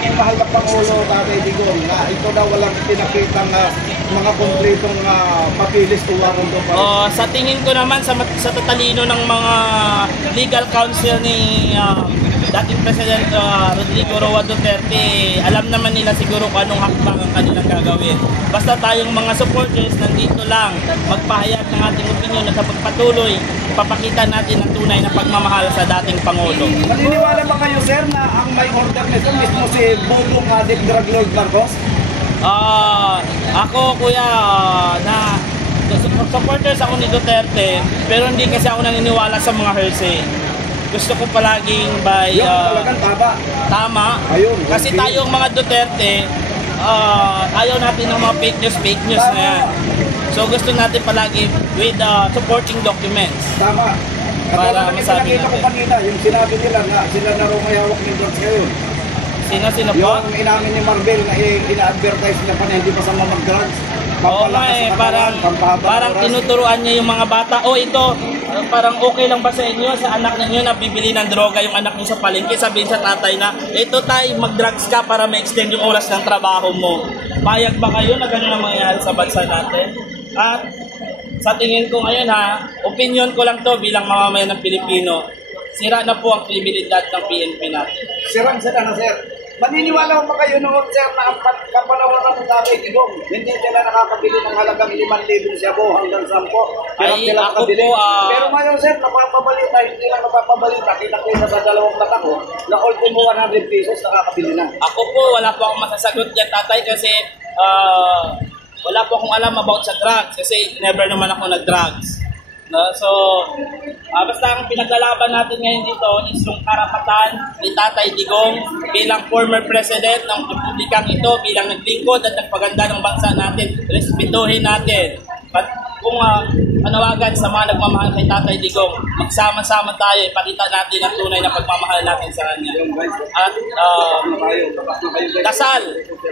ating mahal na Pangulo, Tatay Digong, na ito daw walang pinakitang mga kompletong papilis o warong doon pa rin. Sa tingin ko naman, sa tatalino ng mga legal counsel ni dating President Rodrigo Roa Duterte, alam naman nila siguro kung anong hakbang ang kanilang gagawin. Basta tayong mga supporters, nandito lang, magpahayag ng ating opinion at sa pagpatuloy, ipapakita natin ang tunay na pagmamahal sa dating Pangulo. Naniniwala ba kayo, sir, na ang may order nito mismo si Budong Adik Drug Lord Marcos? Ako, kuya, na supporters ako ni Duterte, pero hindi kasi ako naniniwala sa mga hearsay. Gusto ko palaging by tama. Ayun, kasi tayong mga Duterte, ayaw natin ng mga fake news na yan. So gusto natin palagi with supporting documents. Tama. Para masabi natin. Ko kanina, yung sinabi nila na sila na raw may hawak ng drugs ngayon. Sino po? Yung inamin ni Marvel na ina-advertise niya pa na hindi pa sa mag-drugs. Oo nga eh, parang tinuturuan niya yung mga bata. Ito, parang okay lang ba sa inyo, sa anak ninyo na bibili ng droga yung anak niyo sa palengke, sabihin sa tatay na, ito tay, mag-drugs ka para ma-extend yung oras ng trabaho mo. Payag ba kayo na gano'n ang mangyayari sa bansa natin? At sa tingin ko ngayon opinion ko lang to bilang mamamayan ng Pilipino, sira na po ang kredibilidad ng PNP natin. Sira na, sir. Maniniwala ba kayo noon, sir, na ang kapanahon ng Tatay Digong, hindi sila nakakabili ng halagang 5,000 siyabo hanggang 10? Ay, ako po, pero ngayon, sir, napapabalita, hindi lang napapabalita, kita sa dalawang mata ko, na ultimo 100 pesos nakakabili na. Ako po, wala po akong masasagot dyan, tatay, kasi wala po akong alam about sa drugs, kasi never naman ako nag-drugs. No? So, basta ang pinaglalaban natin ngayon dito is yung karapatan ni Tatay Digong bilang former president ng republikang ito, bilang naglingkod at nagpaganda ng bansa natin. Respetuhin natin. At kung panawagan sa mga nagmamahal kay Tatay Digong, magsama-sama tayo, ipakita natin ang tunay na pagmamahal natin sa kanya. At dasal.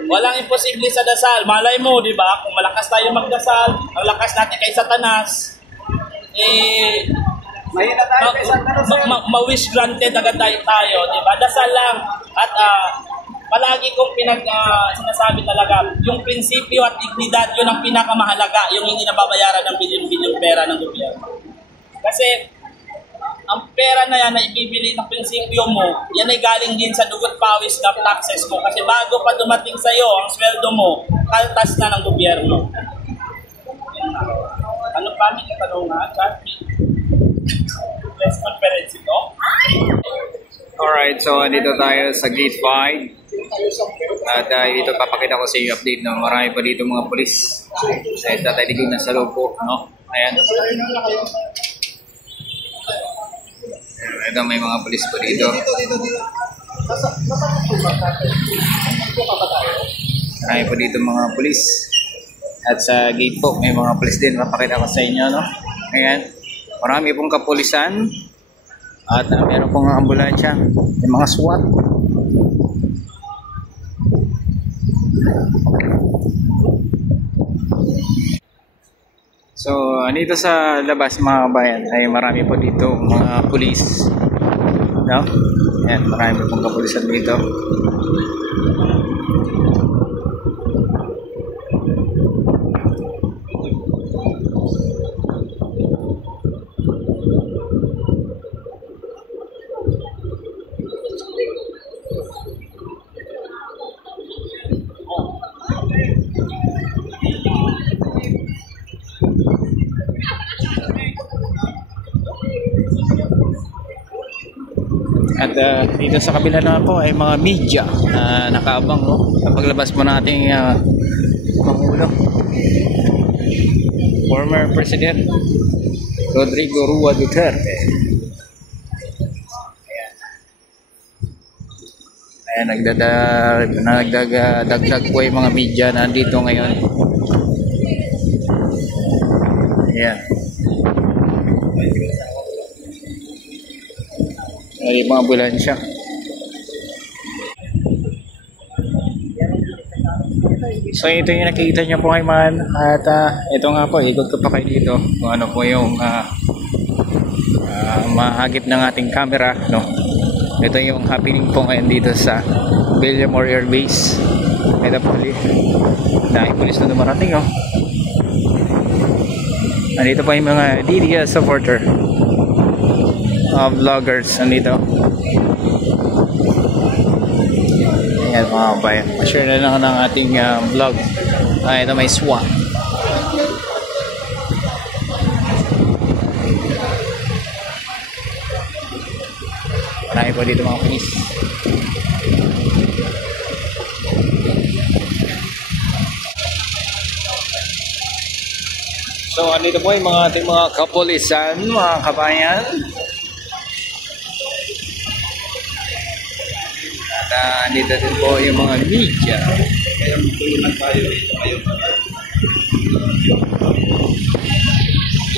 Walang imposible sa dasal. Malay mo, di ba? Kung malakas tayo magdasal, ang lakas natin kay Satanas, mahina tayo kay Satanas, sir. Ma-wish granted agad tayo, di ba? Dasal lang. At palagi kong sinasabi talaga, yung prinsipyo at dignidad, yun ang pinakamahalaga, yung hindi nababayaran ng bilyon-bilyon pera ng gobyerno. Kasi, ang pera na yan na ibibili ng prinsipyo mo, yan ay galing din sa dugot pawis na taxes mo. Kasi bago pa dumating sa'yo, ang sweldo mo, kaltas na ng gobyerno. Ano pa may katanong nga? Press conference ito? Alright, so dito tayo sa Gate 5. At dito papakita ko sa iyo update na marami pa dito mga pulis. Dahil Tatay Digong nasa loob po, no? Ayan. Ito may mga pulis po dito. Marami po dito mga pulis. At sa gate po, may mga pulis din. Mapakita ko sa inyo, no? Ayan. Marami pong kapulisan. At meron pong ambulansya. May mga SWAT. So, dito sa labas mga kabayan ay marami po dito mga pulis. No? Ayan, marami pong kapulisan dito. At dito sa kabila na po ay mga media na nakaabang, no? Sa paglabas po nating Pangulo, former President Rodrigo Roa Duterte. Ayan, nagdagdag po yung mga media na dito ngayon. Ayan. Ay, mga ambulansya. So ito yung nakikita niyo po kay man. At ito nga po, ikot ko pa kayo dito kung ano po yung mahagip ng ating camera, no? Ito yung happening po ngayon dito sa Villamor Air Base. Ito po ulit. Dahil pulis na dumarating, oh. Nandito pa yung mga DDS supporter. Vloggers nandito. Ayan mga bayan. Share na lang ng ating vlog. Ito may SWAT. Marami po dito mga pulis. So andito po yung mga ating mga kapulisan, mga kabayan. At andito din po yung mga media. Kaya magtulungan tayo dito ngayon.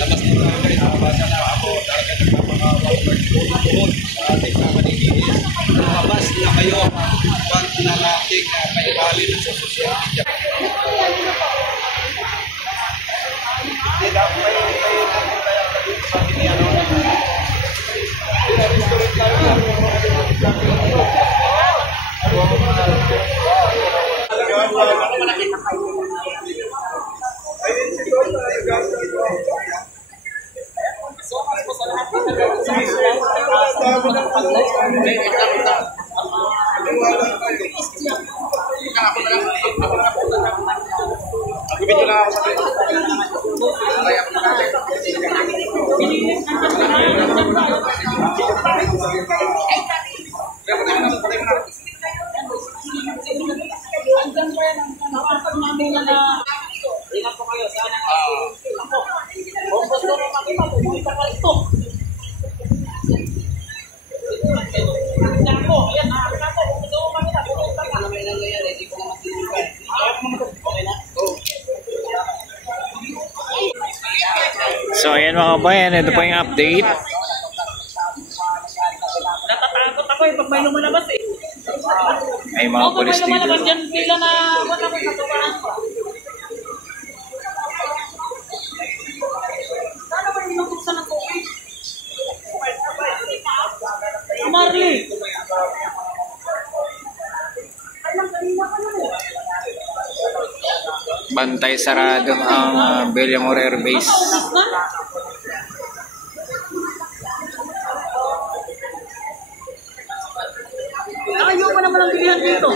Labas nito ang kayo nakabasa na ako talaga nagpapangawag sa ating mga kanilinis. Lumabas na kayo pag na nating kaibalin sa social media. Hindi na kayo nakita sa ano. So ayan mga bayan, ito po yung update. Natatakot ako pag may lumalabas eh. Ay mga pulis dito. Lumalabas dyan sila na wala ko natupaan pa. Sana ba yung magbuksan ng COVID? Amari! Bantay sarado ang Villamor Air Base. Ayaw pa naman ang bilihan dito.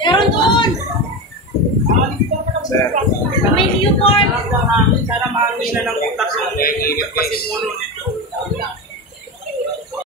Meron doon! May newborn! Sana mahalin na ng utak sa kasi mulo nito.